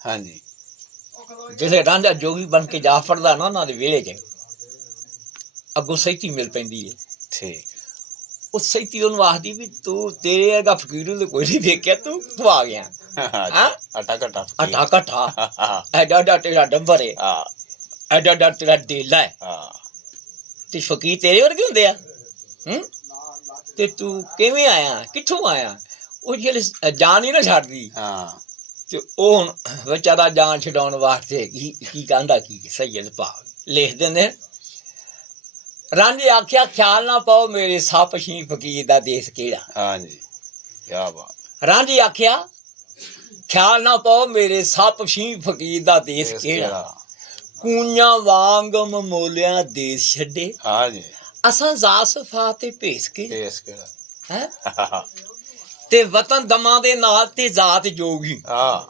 ਹਾਂਜੀ ਜਿਹੜੇ ਰਾਂਝਾ ਜੋਗੀ ਬਣ ਕੇ ਜਾ ਫੜਦਾ ਨਾ ਉਹਨਾਂ ਦੇ ਵਿਹੜੇ 'ਚ ਅੱਗੋਂ ਸੈਤੀ ਮਿਲ ਪੈਂਦੀ ਹੈ। ਠੀਕ ਉਹ ਸੈਤੀ ਉਹਨੂੰ ਆਖਦੀ ਵੀ ਤੂੰ ਤੇਰੇ ਹੈਗਾ ਫਕੀਰੂ ਦੇ ਕੋਈ ਨਹੀਂ ਵੇਖਿਆ ਤੂੰ ਆ ਗਿਆ ਹਾਂ ਆਟਾ ਘਟਾ ਆਟਾ ਘੱਟਾ ਐਡਾ ਐਡਾ ਤੇਰਾ ਡੰਬਰ ਹੈ ਹਾਂ ਐਡਾ ਐਡਾ ਤੇਰਾ ਡੇਲਾ ਹੈ ਹਾਂ ਤੇ ਫਕੀਰ ਤੇਰੇ ਵਰਗੇ ਹੁੰਦੇ ਆ ਤੇ ਤੂੰ ਕਿਵੇਂ ਆਇਆ ਕਿੱਥੋਂ ਆਇਆ ਉਹ ਜਿਹੜੇ ਜਾਨ ਹੀ ਨਾ ਛੱਡਦੀ ਹਾਂ ਤੇ ਉਹ ਹੁਣ ਵਿਚਾਰਾ ਜਾਨ ਛਡਾਉਣ ਵਾਸਤੇ ਕੀ ਕਹਿੰਦਾ ਕੀ ਸੈਯਦ ਭਾਗ ਲਿਖ ਦਿੰਦੇ ਰਾਂਝੇ ਆਖਿਆ ਖਿਆਲ ਨਾ ਪਾਓ ਮੇਰੇ ਸੱਪ ਸ਼ੀ ਫਕੀਰ ਦਾ ਦੇਸ ਕਿਹੜਾ ਹਾਂਜੀ ਕਿਆ ਬਾਤ ਰਾਂਝੇ ਆਖਿਆ ਖਿਆਲ ਨਾ ਪਾਓ ਮੇਰੇ ਸੱਪ ਸ਼ੀ ਫਕੀਰ ਦਾ ਦੇਸ ਕਿਹੜਾ ਕੂਈਆਂ ਵਾਂਗ ਮਮੋਲਿਆਂ ਦੇਸ ਛੱਡੇ ਹਾਂਜੀ ਅਸਾਂ ਜ਼ਾਤ ਸਫਾ ਤੇ ਭੇਸ ਕੇ ਦੇਸ ਕਿਹੜਾ ਹੈ ਤੇ ਵਤਨ ਦਮਾਂ ਦੇ ਨਾਲ ਤੇ ਜ਼ਾਤ ਜੋਗੀ ਹਾਂ